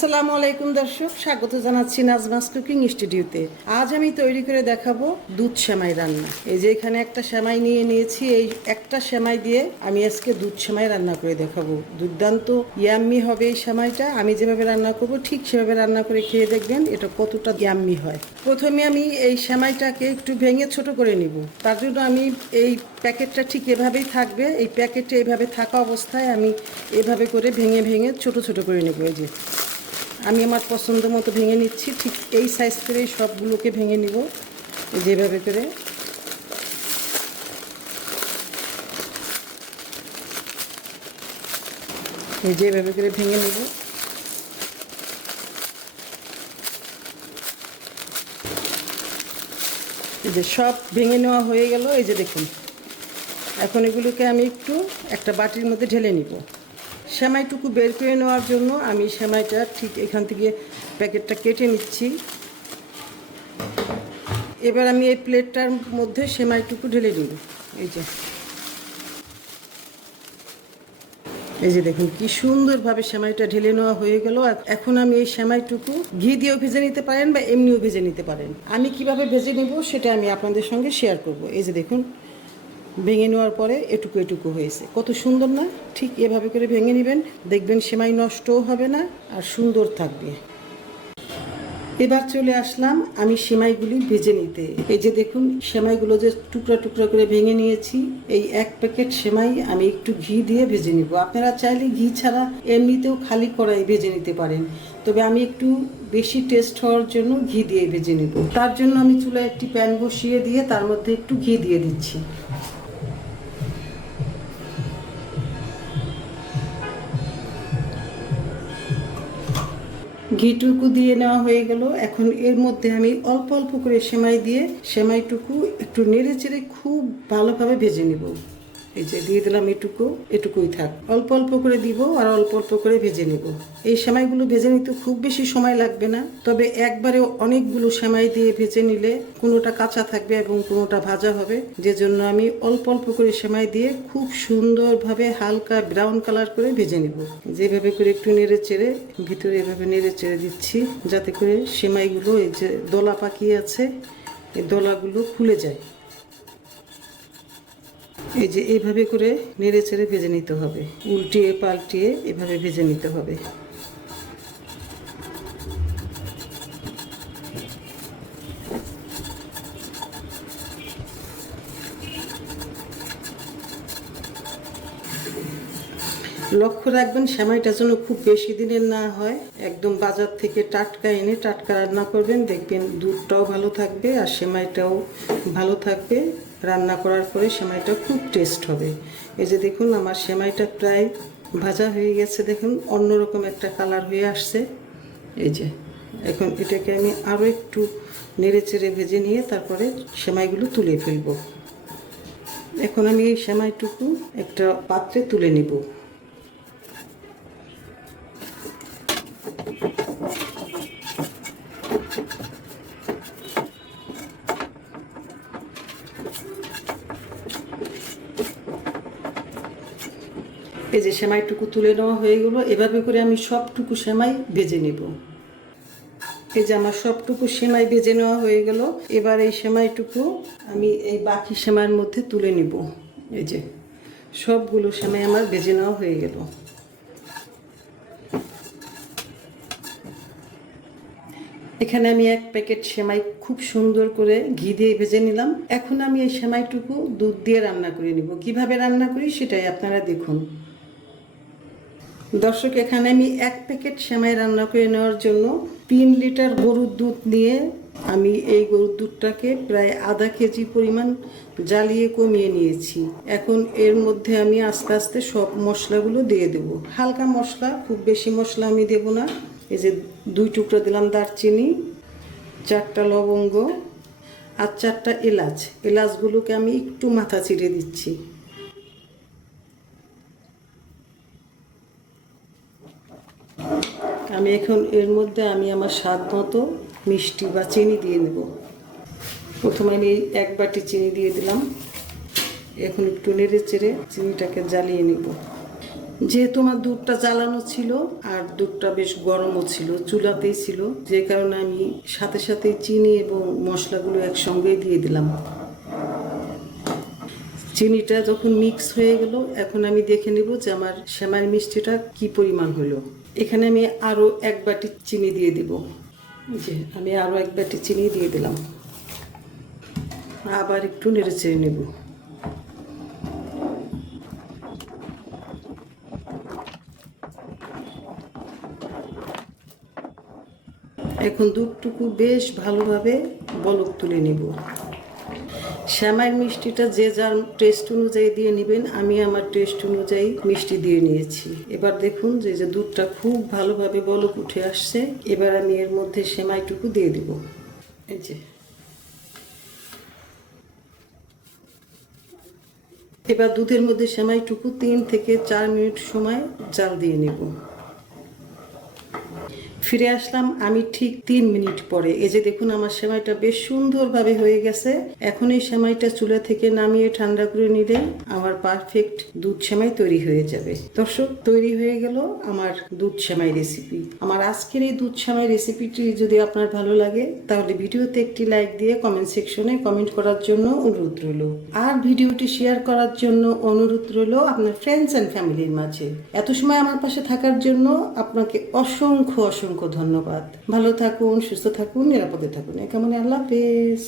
আসসালামু আলাইকুম দর্শক, স্বাগত জানাচ্ছি নাজমাস কুকিং স্টুডিওতে। আজ আমি তৈরি করে দেখাবো দুধ সেমাই রান্না। এই যে এখানে একটা সেমাই নিয়ে নিয়েছি, এই একটা সেমাই দিয়ে আমি আজকে দুধ সেমাই রান্না করে দেখাবো। দুর্দান্ত, ইয়াম্মি হবে এই সেমাইটা। আমি যেভাবে রান্না করব, ঠিক সেভাবে রান্না করে খেয়ে দেখবেন এটা কতটা ইয়াম্মি হয়। প্রথমে আমি এই সেমাইটাকে একটু ভেঙে ছোট করে নিব। তার জন্য আমি এই প্যাকেটটা ঠিক এভাবেই থাকবে। এই প্যাকেটটা এভাবে থাকা অবস্থায় আমি এভাবে করে ভেঙে ভেঙে ছোট ছোট করে নেব। এই যে আমি আমার পছন্দ মতো ভেঙে নিচ্ছি, ঠিক এই সাইজ করেই সবগুলোকে ভেঙে নিব যেভাবে করে। যেভাবে করে ভেঙে নেব। এই যে সব ভেঙে নেওয়া হয়ে গেল, এই যে দেখুন। এখন এগুলোকে আমি একটু একটা বাটির মধ্যে ঢেলে নিব। সেমাইটুকু বের করে নেওয়ার জন্য আমি সেমাইটা ঠিক এখান থেকে প্যাকেটটা কেটে নিচ্ছি। এবার আমি এই প্লেটটার মধ্যে সেমাইটুকু ঢেলে নিব এই যে। এই যে দেখুন, কি সুন্দরভাবে সেমাইটা ঢেলে নেওয়া হয়ে গেল। এখন আমি এই সেমাইটুকু ঘি দিয়েও ভেজে নিতে পারেন বা এমনিও ভেজে নিতে পারেন। আমি কীভাবে ভেজে নেব সেটা আমি আপনাদের সঙ্গে শেয়ার করব। এই যে দেখুন ভেঙে নেওয়ার পরে এটুকু এটুকু হয়েছে। কত সুন্দর না? ঠিক এভাবে করে ভেঙে নেবেন, দেখবেন সেমাই নষ্টও হবে না আর সুন্দর থাকবে। এবার চলে আসলাম আমি সেমাইগুলি ভেজে নিতে। এই যে দেখুন, সেমাইগুলো যে টুকরা টুকরা করে ভেঙে নিয়েছি, এই এক প্যাকেট সেমাই আমি একটু ঘি দিয়ে ভেজে নিব। আপনারা চাইলে ঘি ছাড়া এমনিতেও খালি কড়াই ভেজে নিতে পারেন। তবে আমি একটু বেশি টেস্ট হওয়ার জন্য ঘি দিয়ে ভেজে নিব। তার জন্য আমি চুলায় একটি প্যান বসিয়ে দিয়ে তার মধ্যে একটু ঘি দিয়ে দিচ্ছি। ঘিটুকু দিয়ে নেওয়া হয়ে গেল। এখন এর মধ্যে আমি অল্প অল্প করে সেমাই দিয়ে সেমাইটুকু একটু নেড়ে চেড়ে খুব ভালোভাবে ভেজে নিব। এই যে দিয়ে দিলাম এটুকু, এটুকুই থাক। অল্প অল্প করে দিব আর অল্প অল্প করে ভেজে নেব। এই সেমাইগুলো ভেজে নিতে খুব বেশি সময় লাগবে না, তবে একবারে অনেকগুলো সেমাই দিয়ে ভেজে নিলে কোনোটা কাঁচা থাকবে এবং কোনোটা ভাজা হবে। যে জন্য আমি অল্প অল্প করে সেমাই দিয়ে খুব সুন্দরভাবে হালকা ব্রাউন কালার করে ভেজে নেব। যেভাবে করে একটু নেড়ে চেড়ে, ভিতরে এভাবে নেড়ে চেড়ে দিচ্ছি, যাতে করে সেমাইগুলো এই যে দোলা পাকিয়ে আছে, এই দোলাগুলো খুলে যায়। এই যে এইভাবে করে নেড়ে চেড়ে ভেজে নিতে হবে। উল্টিয়ে, পাল্টিয়ে এভাবে ভেজে নিতে হবে। লক্ষ্য রাখবেন, সেমাইটা যেন খুব বেশি দিনের না হয়। একদম বাজার থেকে টাটকা এনে টাটকা রান্না করবেন, দেখবেন দুধটাও ভালো থাকবে আর সেমাইটাও ভালো থাকবে। রান্না করার পরে সেমাইটা খুব টেস্ট হবে। এই যে দেখুন, আমার সেমাইটা প্রায় ভাজা হয়ে গেছে, দেখুন, অন্যরকম একটা কালার হয়ে আসছে। এই যে, এখন এটাকে আমি আরও একটু নেড়ে চেড়ে ভেজে নিয়ে তারপরে সেমাইগুলো তুলে ফেলব। এখন আমি এই সেমাইটুকু একটা পাত্রে তুলে নিব। এই যে সেমাইটুকু তুলে নেওয়া হয়ে গেলো। এভাবে করে আমি সবটুকু সেমাই ভেজে নেব। এই যে আমার সবটুকু সেমাই ভেজে নেওয়া হয়ে গেল। এবার এই সেমাইটুকু আমি এই বাকি সেমাইয়ের মধ্যে তুলে নিব। এই যে সবগুলো সেমাই আমার ভেজে নেওয়া হয়ে গেল। এখানে আমি এক প্যাকেট সেমাই খুব সুন্দর করে ঘি দিয়ে ভেজে নিলাম। এখন আমি এই সেমাইটুকু দুধ দিয়ে রান্না করে নিব। কীভাবে রান্না করি সেটাই আপনারা দেখুন। দর্শক, এখানে আমি এক প্যাকেট সেমাই রান্না করে নেওয়ার জন্য তিন লিটার গরুর দুধ নিয়ে আমি এই গরুর দুধটাকে প্রায় আধা কেজি পরিমাণ জ্বালিয়ে কমিয়ে নিয়েছি। এখন এর মধ্যে আমি আস্তে আস্তে সব মশলাগুলো দিয়ে দেব। হালকা মশলা, খুব বেশি মশলা আমি দেব না। এই যে দুই টুকরো দিলাম দারচিনি, চারটা লবঙ্গ আর চারটা এলাচ। এলাচগুলোকে আমি একটু মাথা চিড়ে দিচ্ছি। আমি এখন এর মধ্যে আমি আমার স্বাদ মতো মিষ্টি বা চিনি দিয়ে নেব। প্রথমে আমি এক বাটি চিনি দিয়ে দিলাম। এখন একটু নেড়ে চেড়ে চিনিটাকে জ্বালিয়ে নেব। যেহেতু আমার দুধটা জ্বালানো ছিল আর দুধটা বেশ গরমও ছিল, চুলাতেই ছিল, যে কারণে আমি সাথে সাথে চিনি এবং মশলাগুলো একসঙ্গেই দিয়ে দিলাম। চিনিটা যখন মিক্স হয়ে গেল, এখন আমি দেখে নেব যে আমার সেমাই মিষ্টিটা কি পরিমাণ হলো। এখানে আমি আরও এক বাটি চিনি দিয়ে দেব। যে, আমি আরও এক বাটি চিনি দিয়ে দিলাম। আবার একটু নেড়ে চেড়ে নেব। এখন দুধটুকু বেশ ভালোভাবে বলক তুলে নেব। শ্যামাইয়ের মিষ্টিটা যে যার টেস্ট অনুযায়ী দিয়ে নেবেন, আমি আমার টেস্ট অনুযায়ী মিষ্টি দিয়ে নিয়েছি। এবার দেখুন যে যে দুধটা খুব ভালোভাবে বলক উঠে আসছে, এবার আমি এর মধ্যে সেমাইটুকু দিয়ে দেব। এই যে। এবার দুধের মধ্যে সেমাইটুকু তিন থেকে চার মিনিট সময় জাল দিয়ে নেব। ফিরে আসলাম, আমি ঠিক তিন মিনিট পরে। এই যে দেখুন, আমার সেমাইটা বেশ সুন্দরভাবে হয়ে গেছে। এখন এই সেমাইটা চুলা থেকে নামিয়ে ঠান্ডা করে নিলে আমার পারফেক্ট দুধ সেমাই তৈরি হয়ে যাবে। দর্শক, তৈরি হয়ে গেল আমার দুধ সেমাই রেসিপি আমার আজকের এই দুধ সেমাই রেসিপিটি যদি আপনার ভালো লাগে, তাহলে ভিডিওতে একটি লাইক দিয়ে কমেন্ট সেকশনে কমেন্ট করার জন্য অনুরোধ রইল। আর ভিডিওটি শেয়ার করার জন্য অনুরোধ রইল আপনার ফ্রেন্ডস অ্যান্ড ফ্যামিলির মাঝে। এত সময় আমার পাশে থাকার জন্য আপনাকে অসংখ্য অসংখ্য অসংখ্য ধন্যবাদ। ভালো থাকুন সুস্থ থাকুন নিরাপদে থাকুন। এ কেমন আল্লাহ হাফেজ।